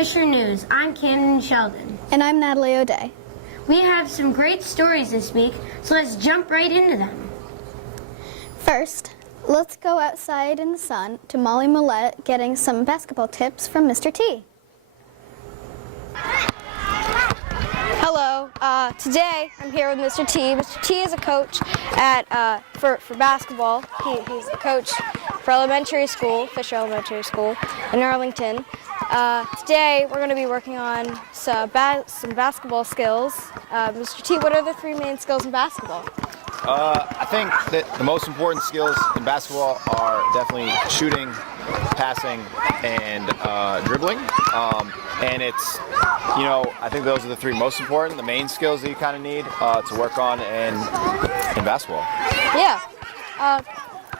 Fisher News. I'm Camden Sheldon. And I'm Natalie O'Day. We have some great stories this week, so let's jump right into them. First, let's go outside in the sun to Molly Millette getting some basketball tips from Mr. T. Hello. Today I'm here with Mr. T. Mr. T is a coach at for basketball. He's a coach for elementary school, Fisher Elementary School in Arlington. Today we're going to be working on some basketball skills. Mr. T, what are the three main skills in basketball? I think that the most important skills in basketball are definitely shooting, passing, and dribbling. And it's, I think those are the three most important, the main skills that you kind of need to work on in basketball. Yeah,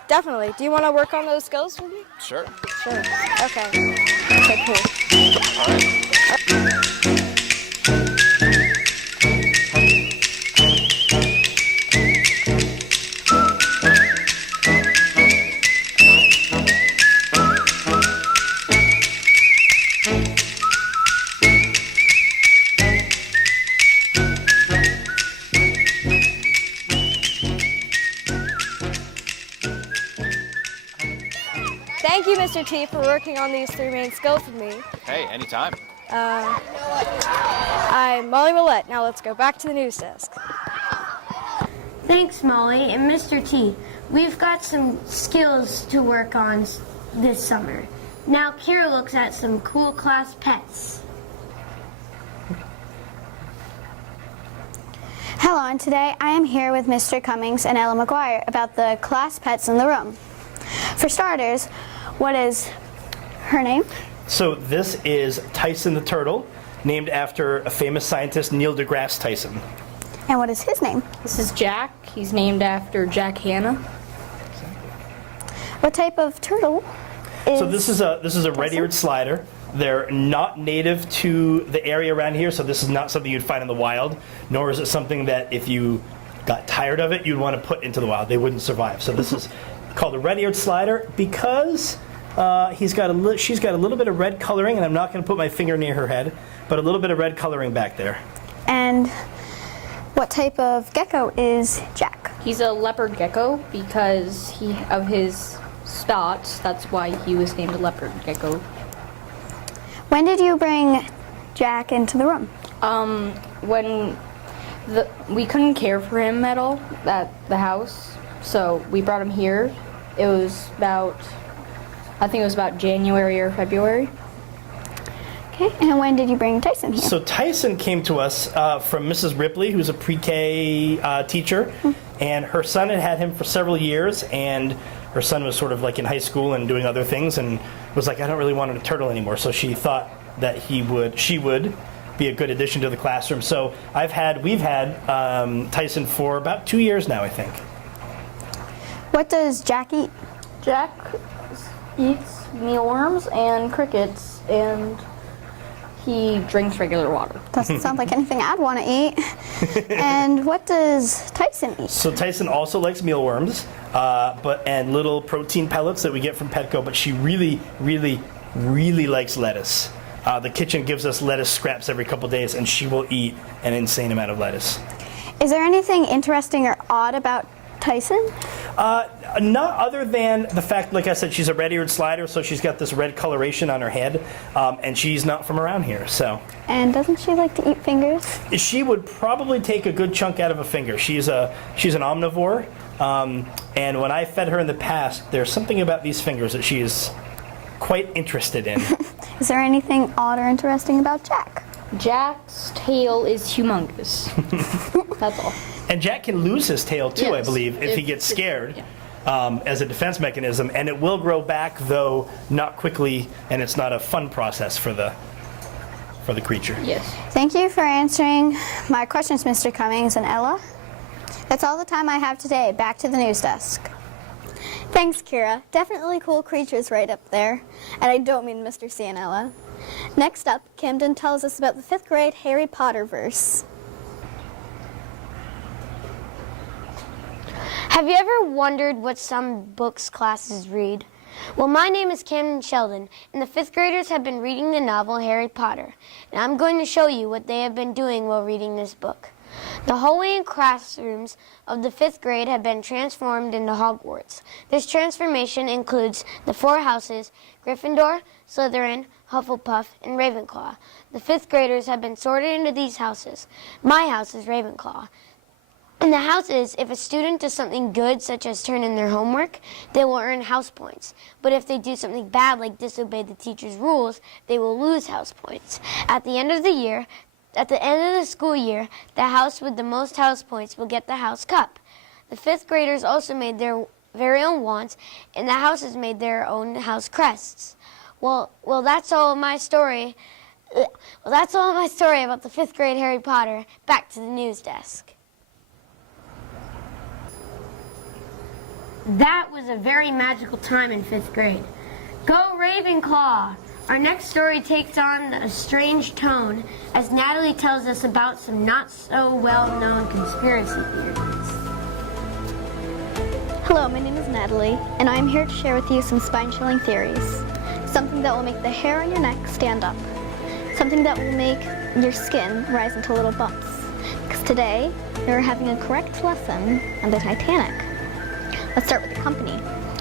definitely. Do you want to work on those skills with me? Sure. Sure. Okay. Okay, cool. All right. Thank you, Mr. T, for working on these three main skills with me. Hey, anytime. I'm Molly Millette. Now let's go back to the news desk. Thanks, Molly. And Mr. T, we've got some skills to work on this summer. Now Kira looks at some cool class pets. Hello, and today I am here with Mr. Cummings and Ella McGuire about the class pets in the room. For starters, what is her name? So this is Tyson the turtle, named after a famous scientist, Neil deGrasse Tyson. And what is his name? This is Jack. He's named after Jack Hanna. What type of turtle is So this is a red-eared slider. They're not native to the area around here, so this is not something you'd find in the wild, nor is it something that if you got tired of it, you'd want to put into the wild. They wouldn't survive. So this is called a red-eared slider because she's got a little bit of red coloring, and I'm not going to put my finger near her head, but a little bit of red coloring back there. And what type of gecko is Jack? He's a leopard gecko because of his spots. That's why he was named a leopard gecko. When did you bring Jack into the room? When we couldn't care for him at all at the house, so we brought him here. It was I think it was about January or February. Okay, and when did you bring Tyson here? So Tyson came to us from Mrs. Ripley, who's a pre-K teacher, and her son had him for several years, and her son was sort of like in high school and doing other things, and was like, I don't really want a turtle anymore. So she thought that she would be a good addition to the classroom. So we've had Tyson for about 2 years now, I think. What does Jack eat? Jack eats mealworms and crickets, and he drinks regular water. Doesn't sound like anything I'd want to eat. And what does Tyson eat? So Tyson also likes mealworms, and little protein pellets that we get from Petco, but she really, really, really likes lettuce. The kitchen gives us lettuce scraps every couple days, and she will eat an insane amount of lettuce. Is there anything interesting or odd about Tyson? Not other than the fact, like I said, she's a red-eared slider, so she's got this red coloration on her head, and she's not from around here, so. And doesn't she like to eat fingers? She would probably take a good chunk out of a finger. She's an omnivore, and when I fed her in the past, there's something about these fingers that she is quite interested in. Is there anything odd or interesting about Jack? Jack's tail is humongous. That's all. And Jack can lose his tail too, Yes, I believe, if he gets scared. Yeah. As a defense mechanism, and it will grow back, though not quickly, and it's not a fun process for the creature. Yes. Thank you for answering my questions, Mr. Cummings and Ella. That's all the time I have today. Back to the news desk. Thanks, Kira. Definitely cool creatures right up there. And I don't mean Mr. C and Ella. Next up, Camden tells us about the 5th grade Harry Potter verse. Have you ever wondered what some books classes read? Well, my name is Camden Sheldon, and the 5th graders have been reading the novel Harry Potter, and I'm going to show you what they have been doing while reading this book. The hallway and classrooms of the 5th grade have been transformed into Hogwarts. This transformation includes the 4 houses, Gryffindor, Slytherin, Hufflepuff, and Ravenclaw. The 5th graders have been sorted into these houses. My house is Ravenclaw. In the houses, if a student does something good, such as turn in their homework, they will earn house points. But if they do something bad, like disobey the teacher's rules, they will lose house points. At the end of the school year, the house with the most house points will get the house cup. The 5th graders also made their very own wands, and the houses made their own house crests. Well, that's all my story. That's all my story about the 5th grade Harry Potter. Back to the news desk. That was a very magical time in 5th grade. Go Ravenclaw! Our next story takes on a strange tone as Natalie tells us about some not so well-known conspiracy theories. Hello, my name is Natalie, and I'm here to share with you some spine-chilling theories. Something that will make the hair on your neck stand up. Something that will make your skin rise into little bumps. Because today, we're having a correct lesson on the Titanic. Let's start with the company.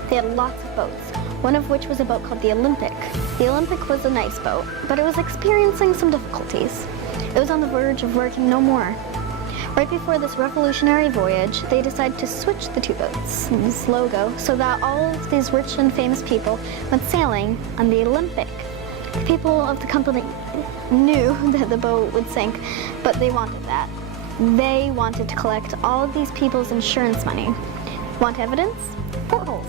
They had lots of boats, one of which was a boat called the Olympic. The Olympic was a nice boat, but it was experiencing some difficulties. It was on the verge of working no more. Right before this revolutionary voyage, they decided to switch the two boats, this logo, so that all of these rich and famous people went sailing on the Olympic. The people of the company knew that the boat would sink, but they wanted that. They wanted to collect all of these people's insurance money. Want evidence? Portholes.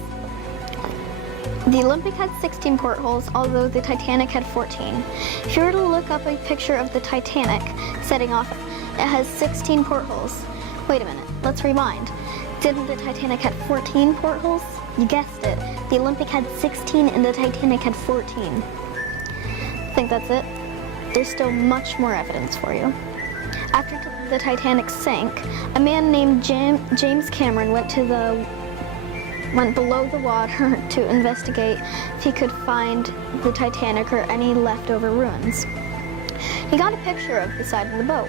The Olympic had 16 portholes, although the Titanic had 14. If you were to look up a picture of the Titanic setting off, it has 16 portholes. Wait a minute, let's rewind. Didn't the Titanic have 14 portholes? You guessed it. The Olympic had 16 and the Titanic had 14. I think that's it. There's still much more evidence for you. After the Titanic sank, a man named James Cameron went below the water to investigate if he could find the Titanic or any leftover ruins. He got a picture of the side of the boat.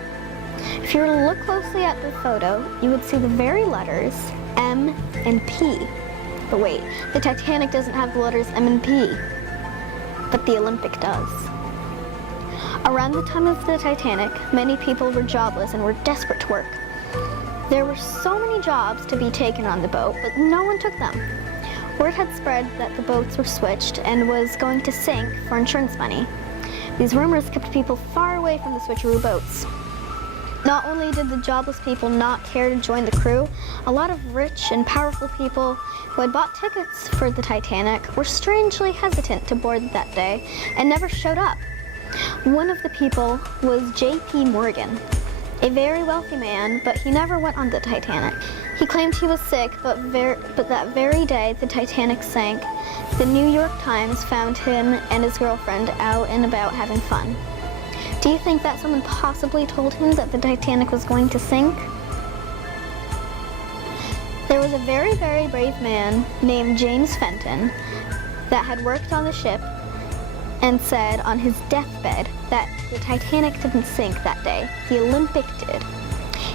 If you were to look closely at the photo, you would see the very letters M and P. But wait, the Titanic doesn't have the letters M and P, but the Olympic does. Around the time of the Titanic, many people were jobless and were desperate to work. There were so many jobs to be taken on the boat, but no one took them. Word had spread that the boats were switched and was going to sink for insurance money. These rumors kept people far away from the switcheroo boats. Not only did the jobless people not care to join the crew, a lot of rich and powerful people who had bought tickets for the Titanic were strangely hesitant to board that day and never showed up. One of the people was J.P. Morgan, a very wealthy man, but he never went on the Titanic. He claimed he was sick, but that very day the Titanic sank, the New York Times found him and his girlfriend out and about having fun. Do you think that someone possibly told him that the Titanic was going to sink? There was a very, very brave man named James Fenton that had worked on the ship and said on his deathbed that the Titanic didn't sink that day, the Olympic did.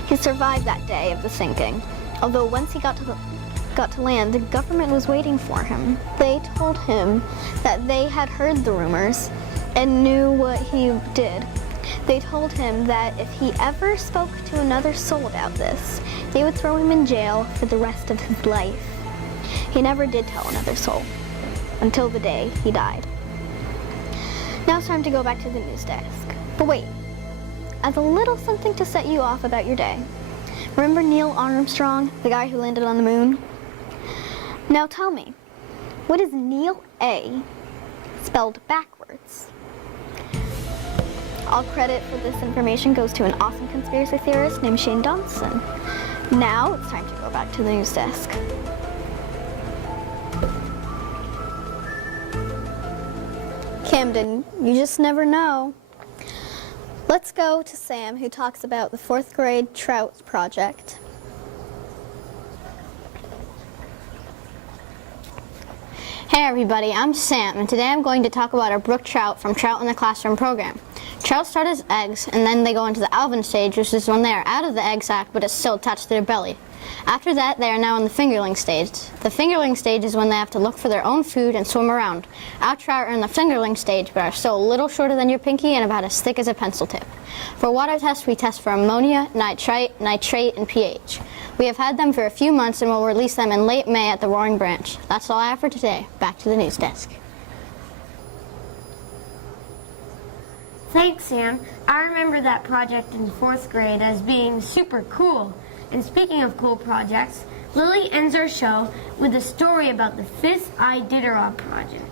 He survived that day of the sinking, although once he got to land, the government was waiting for him. They told him that they had heard the rumors and knew what he did. They told him that if he ever spoke to another soul about this, they would throw him in jail for the rest of his life. He never did tell another soul, until the day he died. Now it's time to go back to the news desk. But wait, as a little something to set you off about your day. Remember Neil Armstrong, the guy who landed on the moon? Now tell me, what is Neil A spelled backwards? All credit for this information goes to an awesome conspiracy theorist named Shane Dawson. Now it's time to go back to the news desk. Camden, you just never know. Let's go to Sam, who talks about the 4th grade trout project. Hey everybody, I'm Sam, and today I'm going to talk about our brook trout from Trout in the Classroom program. Trout start as eggs, and then they go into the alvin stage, which is when they are out of the egg sac, but it's still attached to their belly. After that, they are now in the fingerling stage. The fingerling stage is when they have to look for their own food and swim around. Our trout are in the fingerling stage, but are still a little shorter than your pinky and about as thick as a pencil tip. For water tests, we test for ammonia, nitrite, and pH. We have had them for a few months and will release them in late May at the Roaring Branch. That's all I have for today. Back to the news desk. Thanks, Sam. I remember that project in 4th grade as being super cool. And speaking of cool projects, Lily ends our show with a story about the 5th Iditarod project.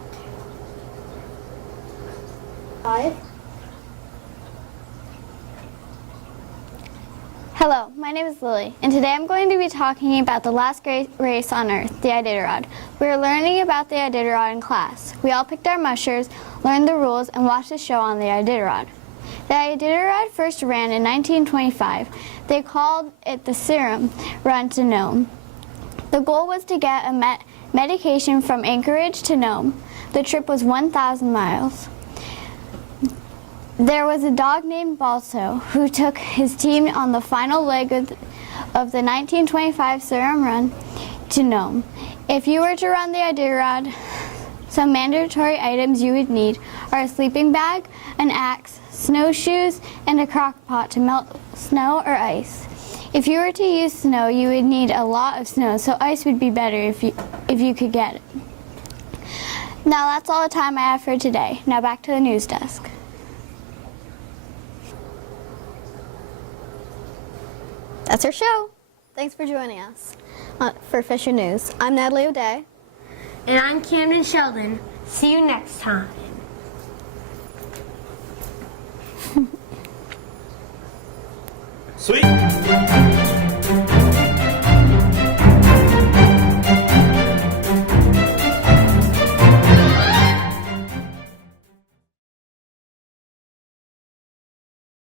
Hello, my name is Lily, and today I'm going to be talking about the last great race on Earth, the Iditarod. We are learning about the Iditarod in class. We all picked our mushers, learned the rules, and watched a show on the Iditarod. The Iditarod first ran in 1925. They called it the Serum Run to Nome. The goal was to get a medication from Anchorage to Nome. The trip was 1,000 miles. There was a dog named Balso who took his team on the final leg of the 1925 Serum Run to Nome. If you were to run the Iditarod, some mandatory items you would need are a sleeping bag, an axe, snowshoes, and a crock pot to melt snow or ice. If you were to use snow, you would need a lot of snow, so ice would be better if you could get it. Now that's all the time I have for today. Now back to the news desk. That's our show. Thanks for joining us for Fisher News. I'm Natalie O'Day. And I'm Camden Sheldon. See you next time. Sweet.